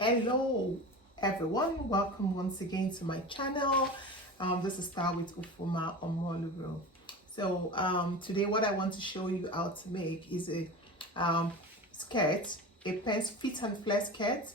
Hello everyone, welcome once again to my channel. This is Style with Ufuma Omoluru. So today what I want to show you how to make is a skirt, a fit and flare skirt,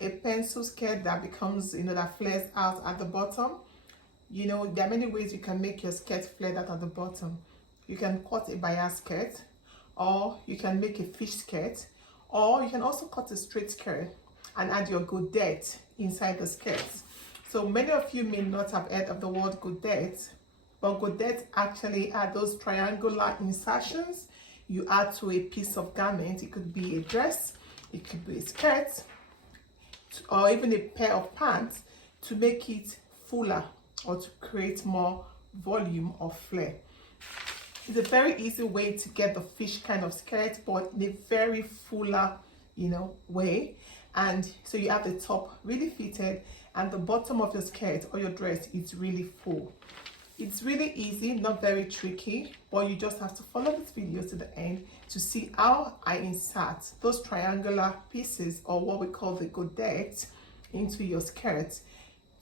a pencil skirt that becomes, that flares out at the bottom. There are many ways you can make your skirt flare out at the bottom. You can cut a bias skirt, or you can make a fish skirt, or you can also cut a straight skirt and add your godet inside the skirt. So many of you may not have heard of the word godet, but godet actually are those triangular insertions you add to a piece of garment. It could be a dress, it could be a skirt, or even a pair of pants to make it fuller or to create more volume or flare. It's a very easy way to get the fish kind of skirt, but in a very fuller, way. And so you have the top really fitted and the bottom of your skirt or your dress is really full. It's really easy, not very tricky, but you just have to follow this video to the end to see how I insert those triangular pieces, or what we call the godet, into your skirt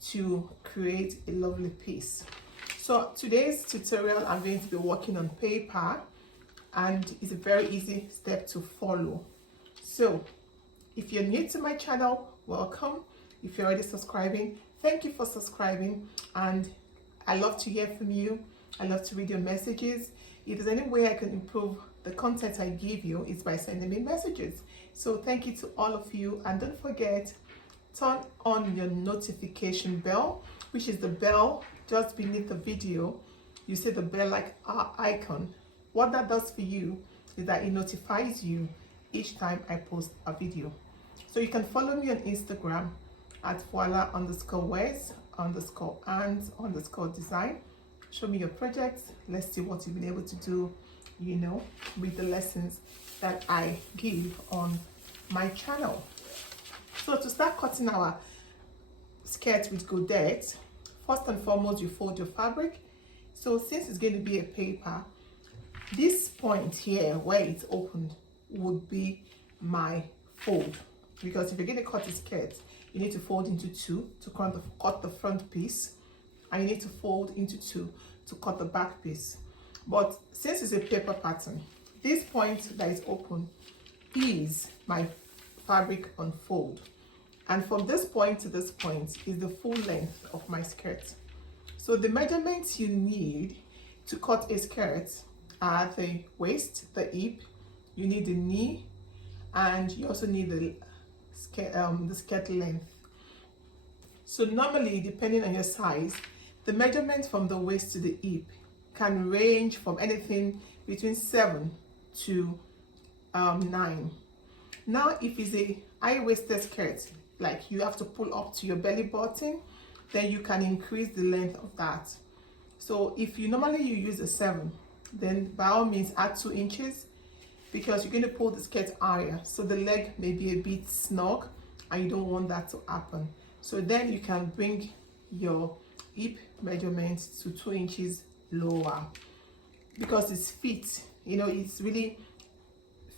to create a lovely piece. So today's tutorial, I'm going to be working on paper, and it's a very easy step to follow. So if you're new to my channel, welcome. If you're already subscribing, thank you for subscribing, and I love to hear from you. I love to read your messages. If there's any way I can improve the content I give you, it's by sending me messages. So thank you to all of you, and don't forget, turn on your notification bell, which is the bell just beneath the video. You see the bell like icon. What that does for you is that it notifies you each time I post a video. So you can follow me on Instagram at voila_wears_and_design. Show me your projects. Let's see what you've been able to do, with the lessons that I give on my channel. So to start cutting our skirt with godet, first and foremost, you fold your fabric. So since it's going to be a paper, this point here where it's opened would be my fold, because if you're going to cut a skirt, you need to fold into two to cut the front piece, and you need to fold into two to cut the back piece. But since it's a paper pattern, this point that is open is my fabric unfold, and from this point to this point is the full length of my skirt. So the measurements you need to cut a skirt are the waist, the hip, you need the knee, and you also need the skirt length. So normally, depending on your size, the measurement from the waist to the hip can range from anything between 7 to 9. Now, if it's a high-waisted skirt, like you have to pull up to your belly button, then you can increase the length of that. So if you use a 7, then by all means add 2 inches, because you're going to pull the skirt higher, so the leg may be a bit snug, and you don't want that to happen. So then you can bring your hip measurement to 2 inches lower, because it's fit, it's really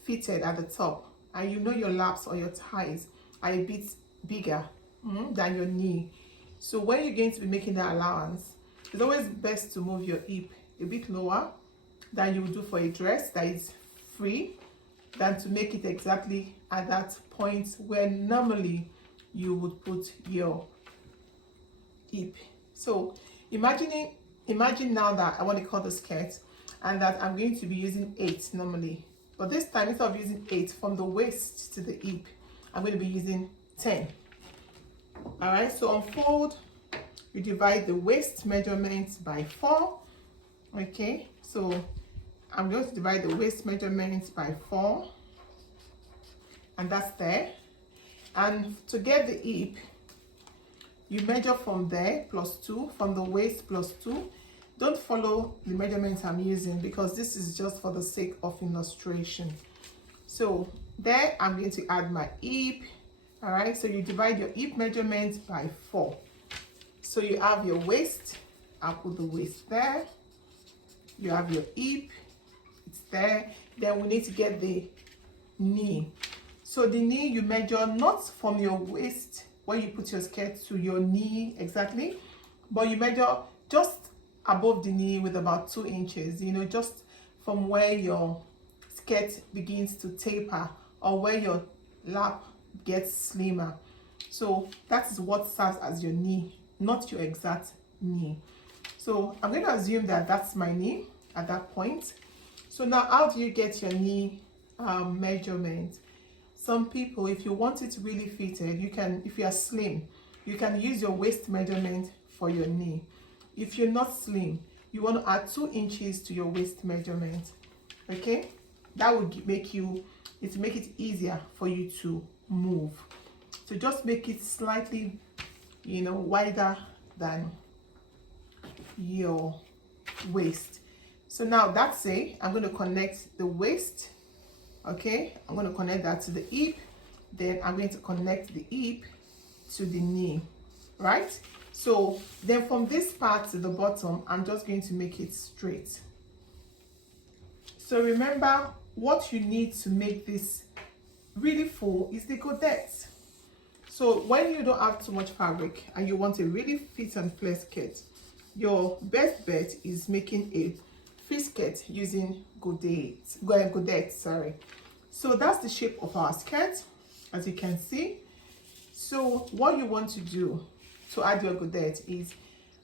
fitted at the top, and your laps or your thighs are a bit bigger than your knee. So when you're going to be making that allowance, it's always best to move your hip a bit lower than you would do for a dress that is free, than to make it exactly at that point where normally you would put your hip. So imagine now that I want to cut the skirt, and that I'm going to be using 8 normally, but this time, instead of using 8 from the waist to the hip, I'm going to be using 10. All right, so unfold, you divide the waist measurement by 4. Okay, so I'm going to divide the waist measurement by 4, and that's there. And to get the hip, you measure from there plus 2, from the waist plus 2. Don't follow the measurements I'm using, because this is just for the sake of illustration. So there, I'm going to add my hip. All right, so you divide your hip measurement by 4. So you have your waist, I'll put the waist there. You have your hip, it's there. Then we need to get the knee. So the knee you measure not from your waist where you put your skirt to your knee exactly, but you measure just above the knee with about 2 inches, you know, just from where your skirt begins to taper or where your lap gets slimmer. So that is what serves as your knee, not your exact knee. So I'm going to assume that that's my knee at that point. So now how do you get your knee measurement? Some people, if you want it really fitted, you can, if you are slim, you can use your waist measurement for your knee. If you're not slim, you want to add 2 inches to your waist measurement. Okay, that would make it easier for you to move. So just make it slightly, you know, wider than your waist. So now that's it. I'm going to connect the waist. Okay, I'm going to connect that to the hip. Then I'm going to connect the hip to the knee, right? So then from this part to the bottom, I'm just going to make it straight. So remember, what you need to make this really full is the godets. So when you don't have too much fabric and you want a really fit and flare skirt, your best bet is making a free skirt using godets, sorry. So that's the shape of our skirt, as you can see. So what you want to do to add your godet is,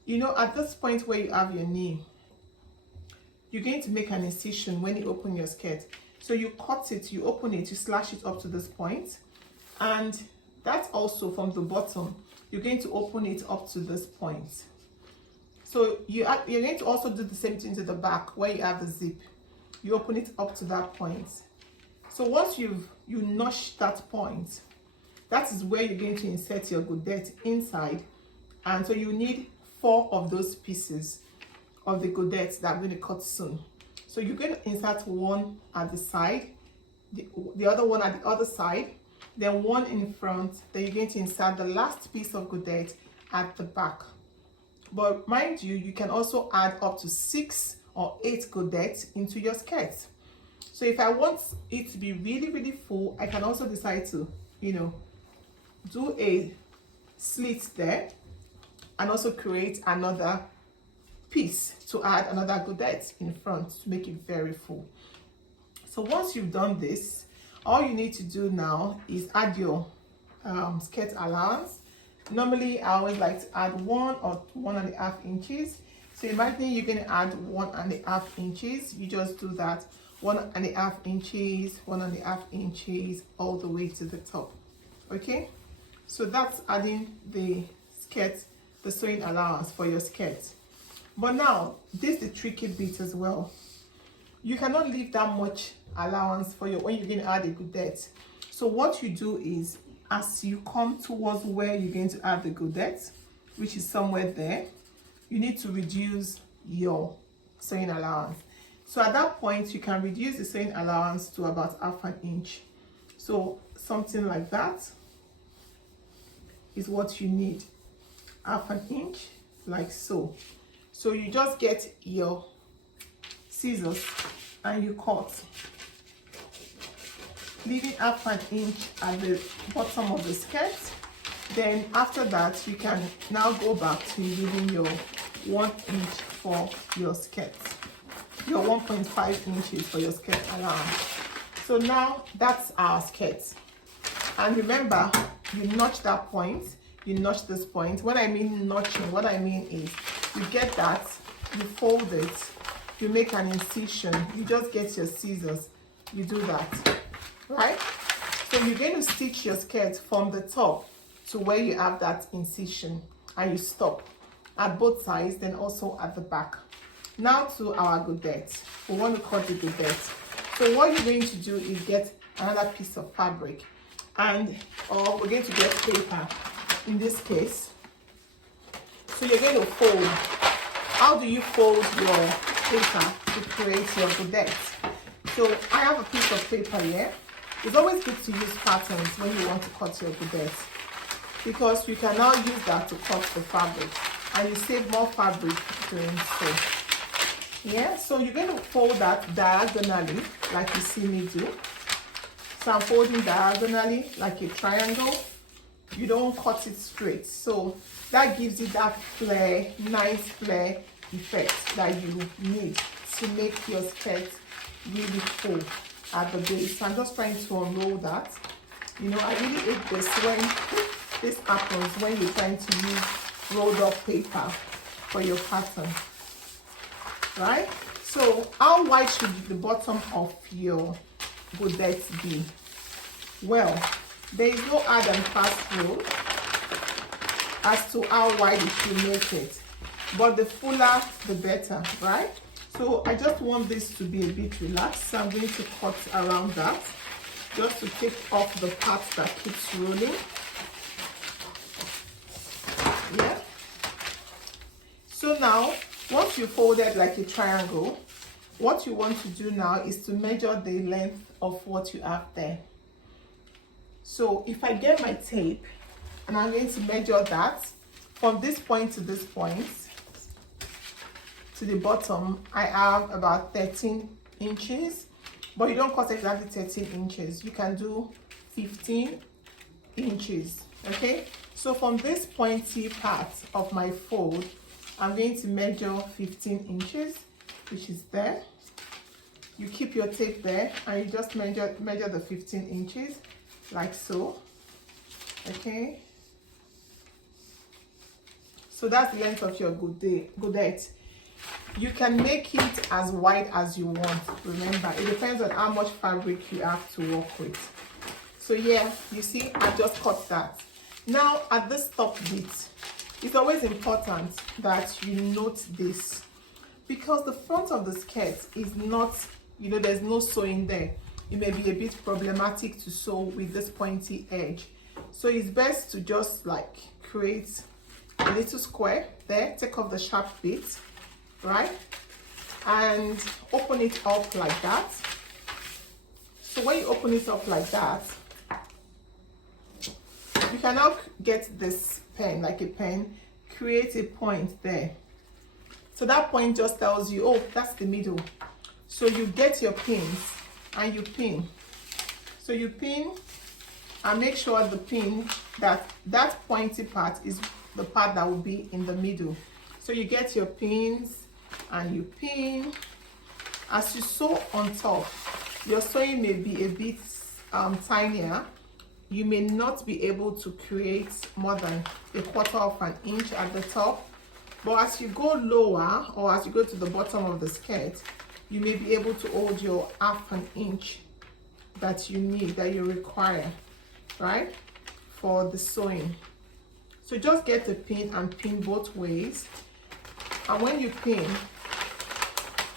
you know, at this point where you have your knee, you're going to make an incision when you open your skirt. So you cut it, you open it, you slash it up to this point, and that's also from the bottom, you're going to open it up to this point. So you're going to also do the same thing to the back where you have the zip. You open it up to that point. So once you notch that point, that is where you're going to insert your godet inside. And so you need 4 of those pieces of the godets that I'm going to cut soon. So you're going to insert one at the side, the other one at the other side, then one in front. Then you're going to insert the last piece of godet at the back. But mind you, you can also add up to 6 or 8 godets into your skirt. So if I want it to be really, really full, I can also decide to, you know, do a slit there and also create another piece to add another godet in front to make it very full. So once you've done this, all you need to do now is add your skirt allowance. Normally I always like to add 1 or 1.5 inches. So imagine you're going to add 1.5 inches. You just do that 1.5 inches, 1.5 inches all the way to the top. Okay, so that's adding the skirt, the sewing allowance for your skirt. But now this is the tricky bit as well. You cannot leave that much allowance for when you're going to add a godet. So what you do is, as you come towards where you're going to add the godet, which is somewhere there, you need to reduce your sewing allowance. So at that point, you can reduce the sewing allowance to about 1/2 inch. So something like that is what you need, 1/2 inch, like so. So you just get your scissors and you cut, leaving 1/2 inch at the bottom of the skirt. Then after that, you can now go back to using your 1 inch for your skirt, your 1.5 inches for your skirt allowance. So now that's our skirt. And remember, you notch that point, you notch this point. When I mean notching, what I mean is you get that, you fold it, you make an incision, you just get your scissors, you do that, right? So you're going to stitch your skirt from the top to where you have that incision, and you stop at both sides, then also at the back. Now to our godet. We want to cut the godet. So what you're going to do is get another piece of fabric, or we're going to get paper in this case. So you're going to fold. How do you fold your paper to create your godet? So I have a piece of paper here. It's always good to use patterns when you want to cut your godet, because you can now use that to cut the fabric and you save more fabric doing so. Yeah, so you're going to fold that diagonally like you see me do. So I'm folding diagonally like a triangle. You don't cut it straight, so that gives you that flare, nice flare effect that you need to make your skirt really full at the base. So I'm just trying to unroll that. You know, I really hate this when this happens, when you're trying to use rolled up paper for your pattern, right? So how wide should the bottom of your godette be? Well, there is no hard and fast rule as to how wide you should make it, but the fuller the better, right? So I just want this to be a bit relaxed, so I'm going to cut around that just to take off the part that keeps rolling. Yeah. So now, once you folded like a triangle, what you want to do now is to measure the length of what you have there. So if I get my tape and I'm going to measure that from this point to this point to the bottom, I have about 13 inches, but you don't cut exactly 13 inches. You can do 15 inches, okay? So from this pointy part of my fold, I'm going to measure 15 inches, which is there. You keep your tape there and you just measure the 15 inches like so, okay? So that's the length of your godette. You can make it as wide as you want. Remember, it depends on how much fabric you have to work with. So yeah, you see, I just cut that. Now at this top bit, it's always important that you note this, because the front of the skirt is not, you know, there's no sewing there. It may be a bit problematic to sew with this pointy edge. So it's best to just like create a little square there, take off the sharp bit, right? And open it up like that. So when you open it up like that, you can now get this pen, like a pen, create a point there. So that point just tells you, oh, that's the middle. So you get your pins and you pin. So you pin and make sure the pin, that pointy part is the part that will be in the middle. So you get your pins and you pin. As you sew on top, your sewing may be a bit tinier. You may not be able to create more than 1/4 of an inch at the top, but as you go lower or as you go to the bottom of the skirt, you may be able to hold your 1/2 inch that you need, that you require, right, for the sewing. So just get a pin and pin both ways. And when you pin,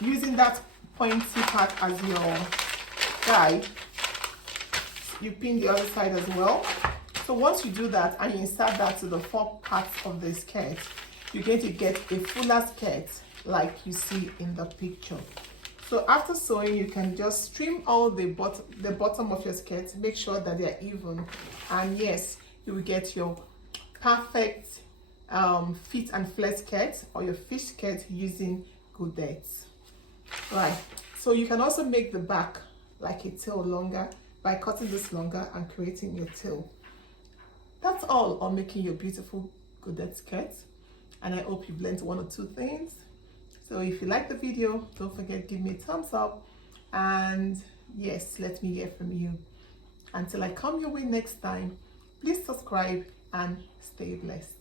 using that pointy part as your guide, you pin the other side as well. So once you do that and you insert that to the 4 parts of the skirt, you're going to get a fuller skirt like you see in the picture. So after sewing, you can just trim all the bottom of your skirt, make sure that they're even, and yes, you will get your perfect fit and flare skirt or your fish skirt using Godets. Right, so you can also make the back like a tail longer by cutting this longer and creating your tail. That's all on making your beautiful Godette skirt, and I hope you've learned 1 or 2 things. So if you like the video, don't forget, give me a thumbs up, and yes, let me hear from you. Until I come your way next time, please subscribe and stay blessed.